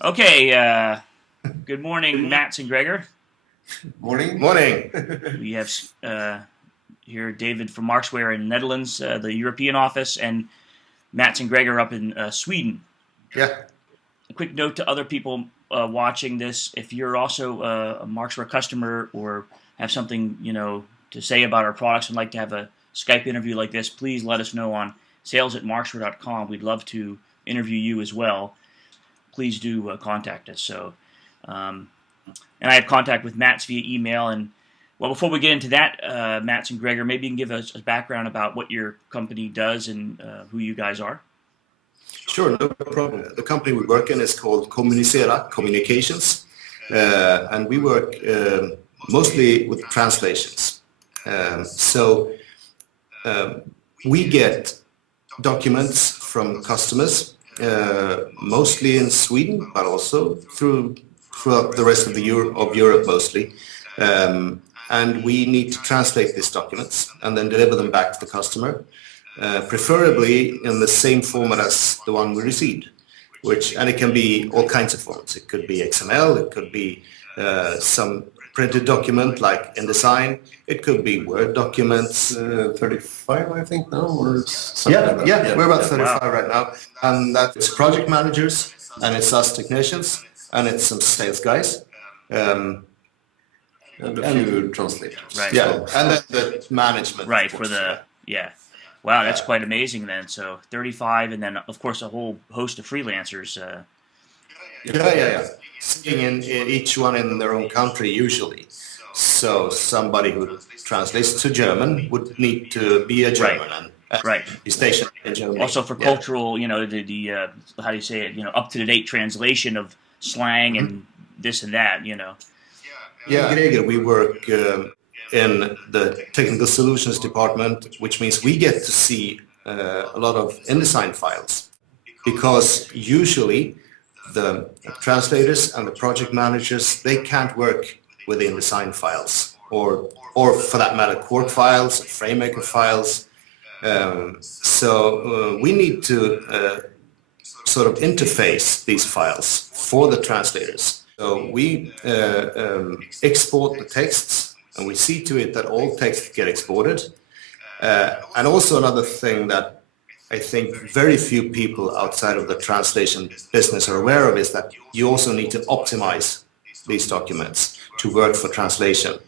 Okay, good morning, Mats and Gregor. Morning. Morning. We have here David from Markzware in Netherlands, the European office, and Mats and Gregor up in Sweden. Yeah. A quick note to other people watching this: if you're also a Markzware customer or have something to say about our products and like to have a Skype interview like this, please let us know on sales@markzware.com. We'd love to interview you as well. Please do contact us. So, and I have contact with Mats via email. And well, before we get into that, Mats and Gregor, maybe you can give us a background about what your company does and who you guys are. Sure, no problem. The company we work in is called Kommunicera Communications, and we work mostly with translations. We get documents from customers, mostly in Sweden, but also throughout the rest of Europe mostly. And we need to translate these documents and then deliver them back to the customer, preferably in the same format as the one we received, and it can be all kinds of formats. It could be XML, it could be some printed document like InDesign, it could be Word documents. 35, I think now, or something like that. Yeah, we're about 35 right now, and that's project managers, and it's us technicians, and it's some sales guys. And a few translators. Right. Yeah, and then the management. Right, for the, yeah. Wow, that's quite amazing then. So 35, and then, of course, a whole host of freelancers. Yeah. Sitting in each one in their own country usually. So somebody who translates to German would need to be a German and be stationed in Germany. Also for cultural, the how do you say it, up-to-date translation of slang and this and that, Yeah, Gregor, we work in the technical solutions department, which means we get to see a lot of InDesign files, because usually the translators and the project managers, they can't work with the InDesign files or for that matter Quark files, FrameMaker files. So we need to sort of interface these files for the translators. So we export the texts, and we see to it that all texts get exported. And also another thing that I think very few people outside of the translation business are aware of is that you also need to optimize these documents to work for translation.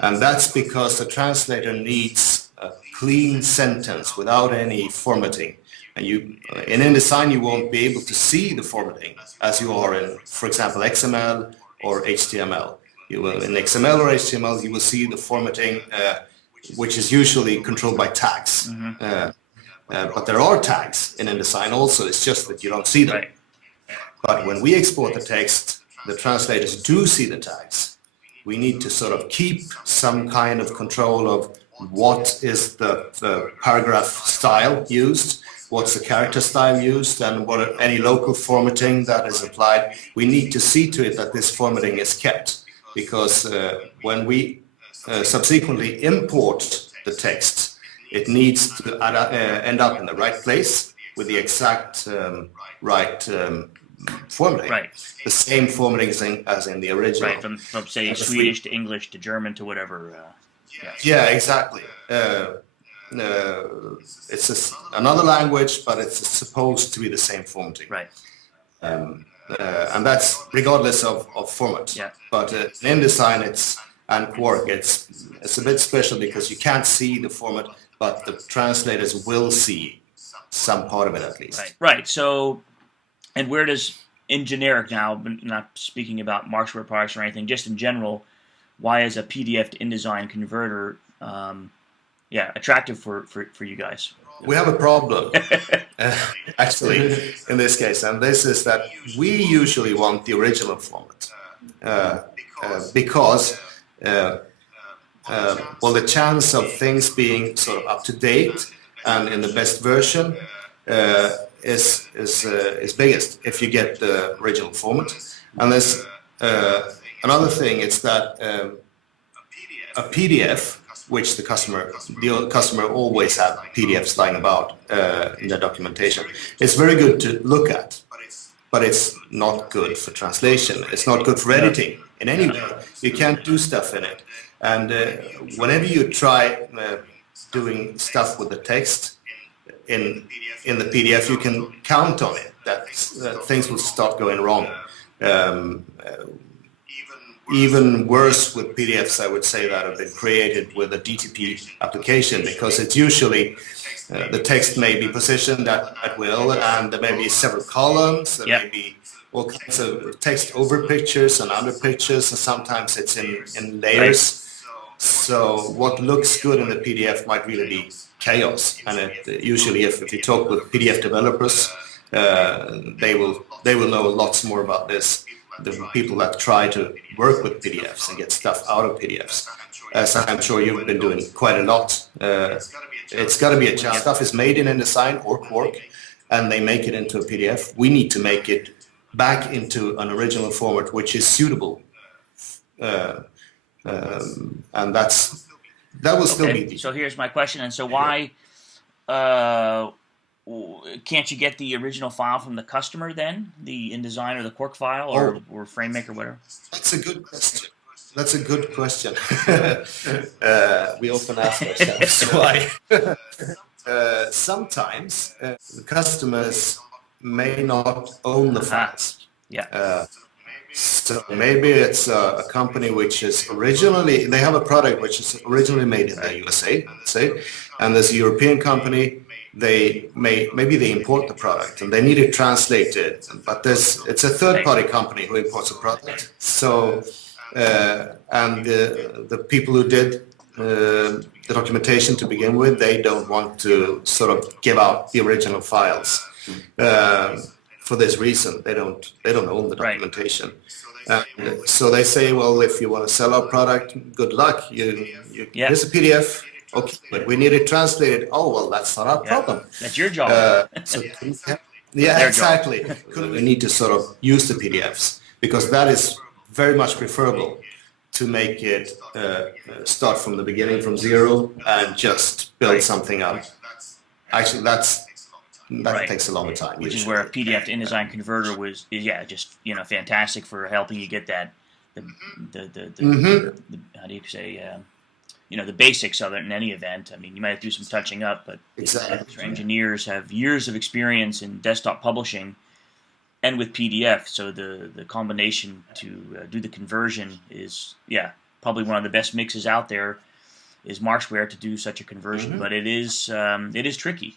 And that's because the translator needs a clean sentence without any formatting. And in InDesign, you won't be able to see the formatting as you are in, for example, XML or HTML. In XML or HTML, you will see the formatting, which is usually controlled by tags. But there are tags in InDesign also, it's just that you don't see them. Right. But when we export the text, the translators do see the tags. We need to sort of keep some kind of control of what is the paragraph style used, what's the character style used, and what any local formatting that is applied. We need to see to it that this formatting is kept, because when we subsequently import the text, it needs to end up in the right place with the exact right formatting. Right. The same formatting as in the original. Right, from say Swedish to English to German to whatever. Yeah, exactly. It's another language, but it's supposed to be the same formatting. Right. And that's regardless of format. Yeah. But in InDesign and Quark, it's a bit special because you can't see the format, but the translators will see some part of it at least. Right. So, and where does, in generic now, not speaking about Markzware products or anything, just in general, why is a PDF to InDesign converter attractive for you guys? We have a problem, actually, in this case, and this is that we usually want the original format because the chance of things being sort of up to date and in the best version is biggest if you get the original format. And there's another thing, it's that a PDF, which the customer always have PDFs lying about in their documentation. It's very good to look at, but it's not good for translation. It's not good for editing in any way. You can't do stuff in it. And whenever you try doing stuff with the text in the PDF, you can count on it that things will start going wrong. Even worse with PDFs, I would say, that have been created with a DTP application, because it's usually the text may be positioned at will, and there may be several columns, there may be all kinds of text over pictures and under pictures, and sometimes it's in layers. So what looks good in the PDF might really be chaos. And usually if you talk with PDF developers, they will know lots more about this. The people that try to work with PDFs and get stuff out of PDFs, as I'm sure you've been doing quite a lot. It's got to be a challenge. Stuff is made in InDesign or Quark, and they make it into a PDF. We need to make it back into an original format which is suitable, and that will still be. So here's my question. And so why can't you get the original file from the customer then, the InDesign or the Quark file, or FrameMaker, whatever? That's a good question. That's a good question. We often ask ourselves why. Sometimes the customers may not own the files. So maybe it's a company which is originally, they have a product which is originally made in the USA, say, and there's a European company. Maybe they import the product and they need it translated, but it's a third-party company who imports the product. So and the people who did the documentation to begin with, they don't want to sort of give out the original files for this reason. They don't own the documentation. So they say, well, if you want to sell our product, good luck. Here's a PDF. Okay, but we need it translated. Oh, well, that's not our problem. That's your job. Exactly. We need to sort of use the PDFs, because that is very much preferable to make it start from the beginning, from zero, and just build something up. Actually, that takes a longer time. Which is where a PDF to InDesign converter was, just fantastic for helping you get that how do you say the basics of it in any event. I mean, you might have to do some touching up, but engineers have years of experience in desktop publishing and with PDF, so the combination to do the conversion is, probably one of the best mixes out there is Markzware to do such a conversion, but it is tricky,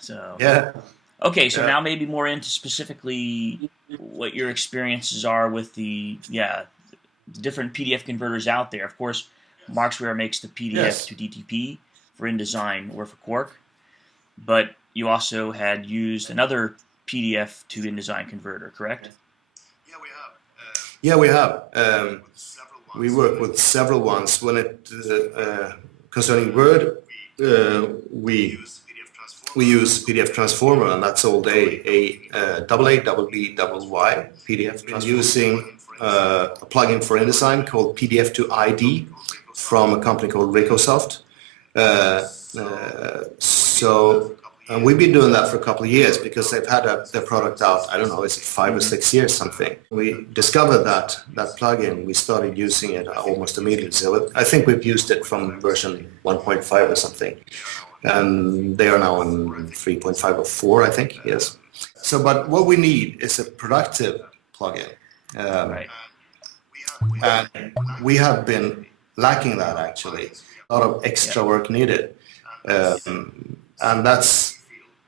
So okay, so now maybe more into specifically what your experiences are with the different PDF converters out there. Of course, Markzware makes the PDF2DTP for InDesign or for Quark, but you also had used another PDF to InDesign converter, correct? Yeah, we have. We work with several ones. When concerning Word, we use PDF Transformer, and that's all a AABBY PDF. Using a plugin for InDesign called PDF2ID from a company called Recosoft. And we've been doing that for a couple of years because they've had their product out, I don't know, is it 5 or 6 years something. We discovered that plugin, we started using it almost immediately. So I think we've used it from version 1.5 or something. And they are now in 3.5 or 4, I think, yes. So, but what we need is a productive plugin. And we have been lacking that, actually. A lot of extra work needed. And that's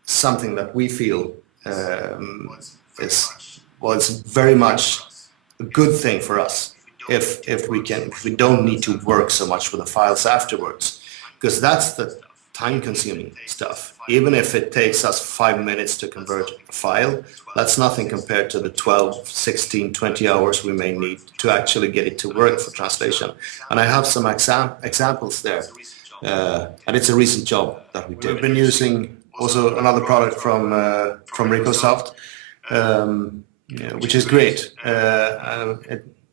something that we feel it's very much a good thing for us if we don't need to work so much with the files afterwards, because that's the time-consuming stuff. Even if it takes us 5 minutes to convert a file, that's nothing compared to the 12, 16, 20 hours we may need to actually get it to work for translation. And I have some examples there. And it's a recent job that we did. We've been using also another product from Recosoft, which is great.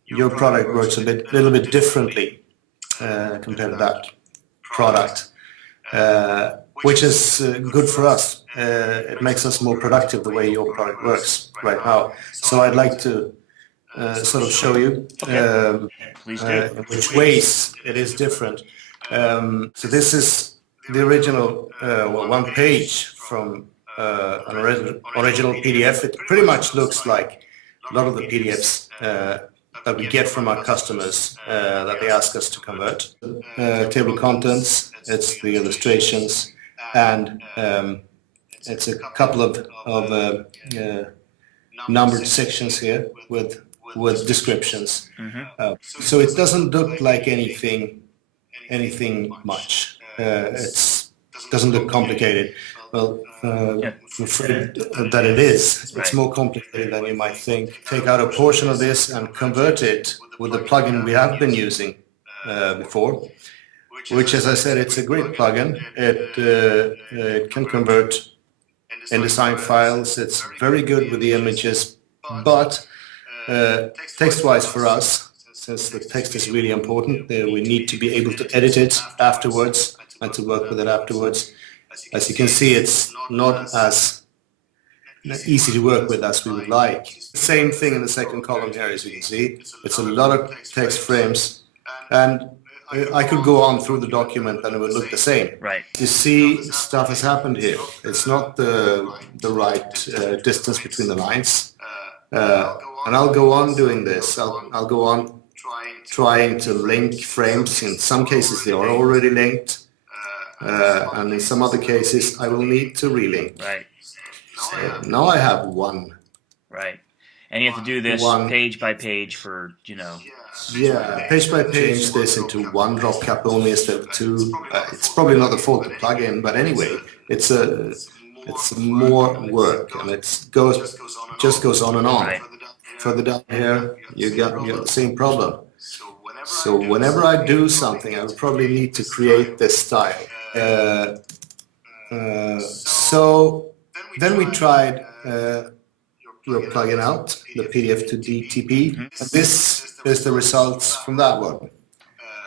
Your product works a little bit differently compared to that product. which is good for us. It makes us more productive the way your product works right now. So I'd like to sort of show you Please do. in which ways it is different. So this is the original one page from an original PDF. It pretty much looks like a lot of the PDFs that we get from our customers that they ask us to convert. Table contents, it's the illustrations, and it's a couple of numbered sections here with descriptions. So it doesn't look like anything much. It doesn't look complicated. Well, I'm afraid that it is. It's more complicated than you might think. Take out a portion of this and convert it with the plugin we have been using before, which, as I said, it's a great plugin. It can convert InDesign files. It's very good with the images, but text-wise for us, since the text is really important, we need to be able to edit it afterwards and to work with it afterwards. As you can see, it's not as easy to work with as we would like. Same thing in the second column here, as you can see. It's a lot of text frames, and I could go on through the document and it would look the same. Right. You see, stuff has happened here. It's not the right distance between the lines. And I'll go on doing this. I'll go on trying to link frames. In some cases, they are already linked. And in some other cases, I will need to relink. Right. So now I have one. Right. And you have to do this page by page for, Yeah, page by page, this into one drop cap only instead of two. It's probably not the fault of the plugin, but anyway, it's more work, and it just goes on and on. Right. Further down here, you got the same problem. So whenever I do something, I would probably need to create this style. So then we tried your plugin out, the PDF2DTP, and this is the results from that one.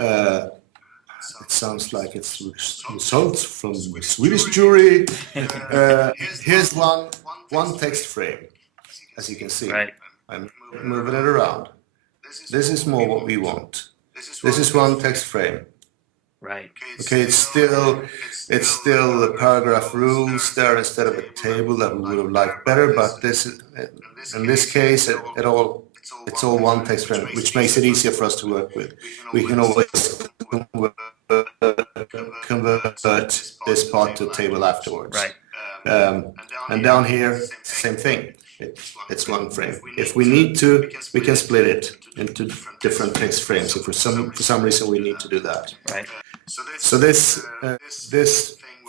It sounds like it's results from the Swedish jury. Here's one text frame, as you can see. Right. I'm moving it around. This is more what we want. This is one text frame. Right. Okay, it's still the paragraph rules there instead of a table that we would have liked better, but this is, in this case, it's all one text frame, which makes it easier for us to work with. We can always convert this part to a table afterwards. Right. And down here, same thing. It's one frame. If we need to, we can split it into different text frames. If for some reason we need to do that. Right. So this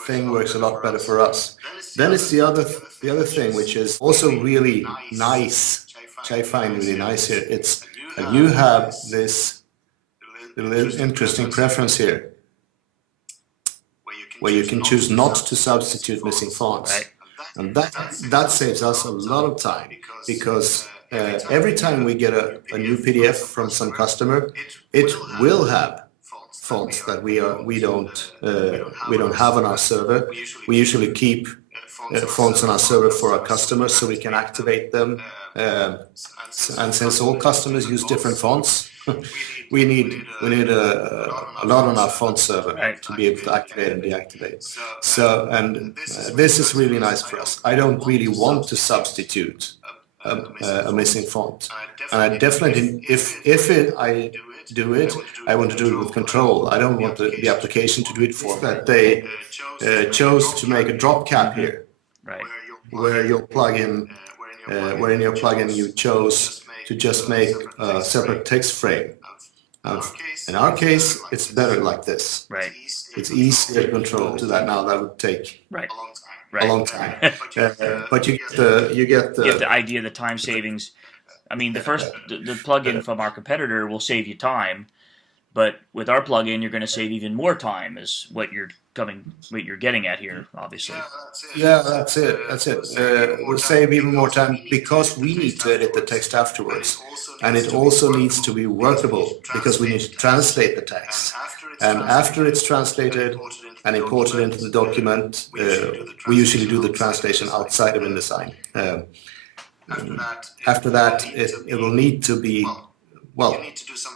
thing works a lot better for us. Then it's the other thing, which is also really nice, which I find really nice here. It's you have this little interesting preference here, where you can choose not to substitute missing fonts. Right. And that saves us a lot of time, because every time we get a new PDF from some customer, it will have fonts that we don't have on our server. We usually keep fonts on our server for our customers so we can activate them. And since all customers use different fonts, we need a lot on our font server to be able to activate and deactivate. So, and this is really nice for us. I don't really want to substitute a missing font, and I definitely, I do it, I want to do it with control. I don't want the application to do it for that. They chose to make a drop cap here, Right. where in your plugin you chose to just make a separate text frame. In our case, it's better like this. Right. It's easier to control to that now. That would take Right. a long time. But you get the idea of the time savings. I mean, the plugin from our competitor will save you time, but with our plugin, you're going to save even more time, is what you're getting at here, obviously. Yeah, that's it. We'll save even more time because we need to edit the text afterwards, and it also needs to be workable because we need to translate the text. And after it's translated, and import it into the document. We usually do the translation outside of InDesign. After that, it will need to be, well,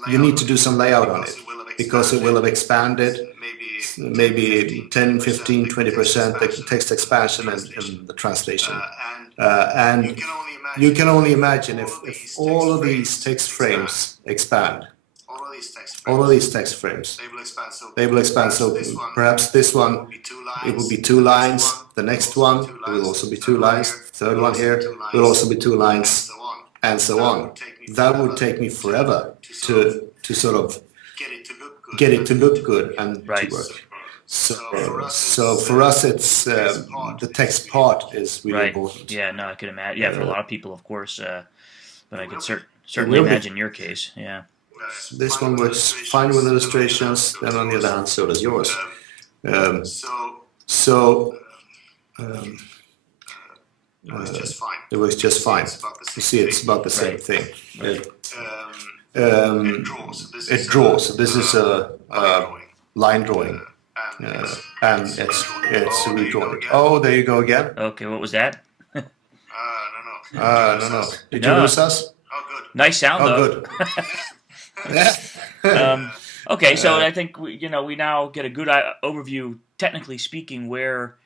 you need to do some layout on it because it will have expanded maybe 10, 15, 20% the text expansion in the translation. And you can only imagine if all of these text frames expand, all of these text frames, they will expand. So perhaps this one, it will be 2 lines. The next one, it will also be 2 lines. The third one here will also be 2 lines, and so on. That would take me forever to sort of get it to look good and to work. So for us, it's the text part is really important. Yeah, no, I could imagine. Yeah, for a lot of people, of course, but I could certainly imagine your case. Yeah. This one works fine with illustrations, and on the other hand, so does yours. It works just fine. You see, it's about the same thing. It draws. This is a line drawing, and it's redrawn. Oh, there you go again. Okay, what was that? No. Did you lose us? Oh, good. Nice sound, though. Good. Okay, so I think we now get a good overview, technically speaking, where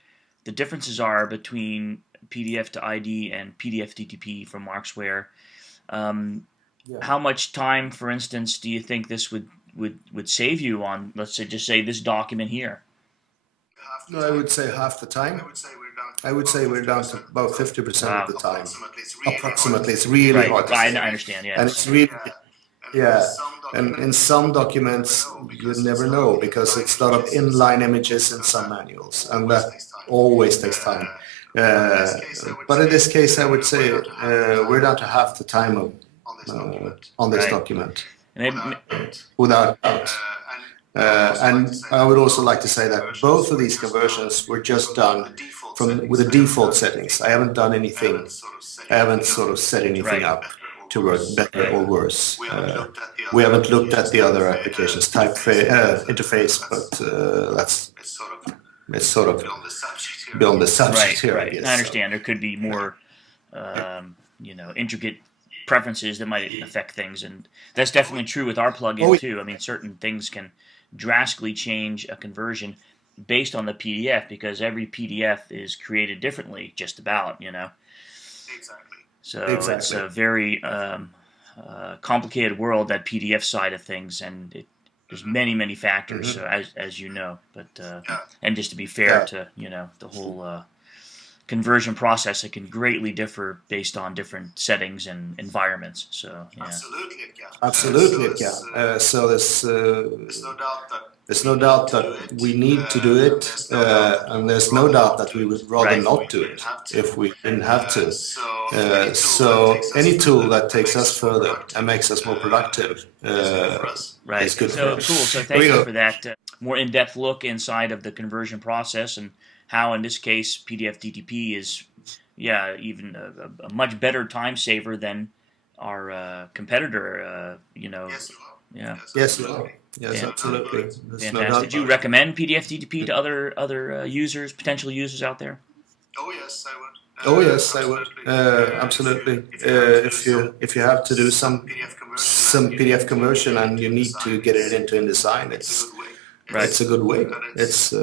the differences are between PDF2ID and PDF2DTP from Markzware. How much time, for instance, do you think this would save you on, let's say, just say this document here? No, I would say half the time. I would say we're down to about 50% of the time. Approximately. It's really hard to say. I understand, yeah. And it's really, and in some documents, you never know, because it's a lot of inline images in some manuals, and that always takes time. But in this case, I would say we're down to half the time on this document, without doubt. And I would also like to say that both of these conversions were just done with the default settings. I haven't done anything. I haven't sort of set anything up to work better or worse. We haven't looked at the other applications interface, but it's sort of beyond the subject here. I guess. I understand. There could be more, intricate preferences that might affect things, and that's definitely true with our plugin too. I mean, certain things can drastically change a conversion based on the PDF, because every PDF is created differently, just about, Exactly. So it's a very complicated world, that PDF side of things, and there's many factors, as you know. But and just to be fair to the whole conversion process, it can greatly differ based on different settings and environments. So absolutely, it can. So there's no doubt that we need to do it, and there's no doubt that we would rather not do it if we didn't have to. So any tool that takes us further and makes us more productive is good for us. Cool. So thank you for that more in-depth look inside of the conversion process, and how, in this case, PDF2DTP is, even a much better time saver than our competitor. Yes, you are. Yes, you are. Yes, absolutely. Fantastic. Did you recommend PDF2DTP to other users, potential users out there? Oh yes, I would. Oh yes, I would. Absolutely. If you have to do some PDF conversion and you need to get it into InDesign, it's a good way. It's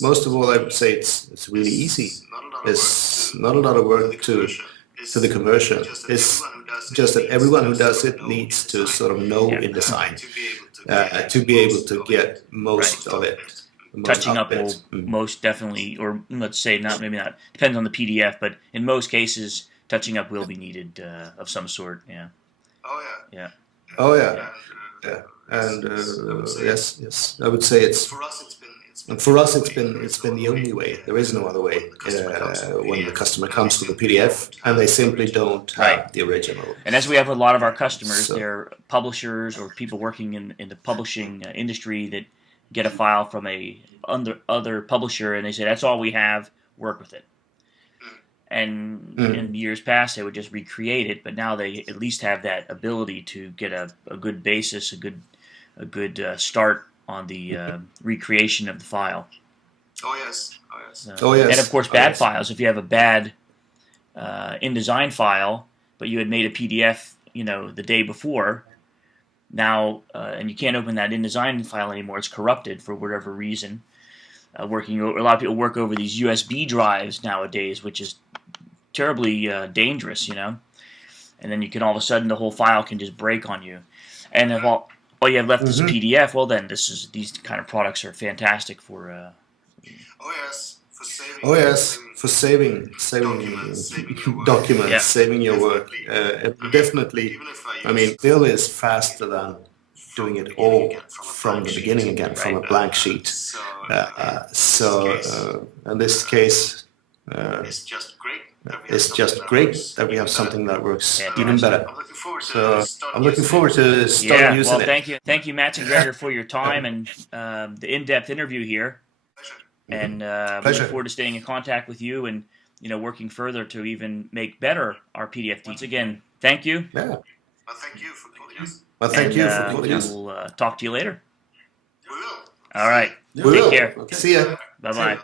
most of all I would say it's really easy. It's not a lot of work to the conversion. It's just that everyone who does it needs to sort of know InDesign to be able to get most of it. Touching up will most definitely, or let's say maybe not, depends on the PDF, but in most cases, touching up will be needed of some sort. Yeah. Oh yeah. Yeah. Oh yeah. Yeah. And yes, I would say it's. And for us, it's been the only way. There is no other way when the customer comes to the PDF and they simply don't have the original. And as we have with a lot of our customers, they're publishers or people working in the publishing industry that get a file from a other publisher, and they say, that's all we have, work with it. And in years past, they would just recreate it, but now they at least have that ability to get a good basis, a good start on the recreation of the file. Oh yes. Oh yes. And of course, bad files. If you have a bad InDesign file, but you had made a PDF, the day before, now, and you can't open that InDesign file anymore. It's corrupted for whatever reason. A lot of people work over these USB drives nowadays, which is terribly dangerous, And then you can all of a sudden the whole file can just break on you. And if all you have left is a PDF, well then these kind of products are fantastic for. Oh yes, for saving. Oh yes, for saving documents, saving your work. Definitely, still is faster than doing it all from the beginning again, from a blank sheet. So in this case, it's just great. It's just great that we have something that works even better. So I'm looking forward to starting using it. Thank you, Mats and Gregor, for your time and the in-depth interview here. And we look forward to staying in contact with you and working further to even make better our PDF. Again, thank you. Yeah. Well, thank you for calling us. Well, thank you for calling us. We'll talk to you later. We will. All right. Take care. Okay. See ya. Bye-bye.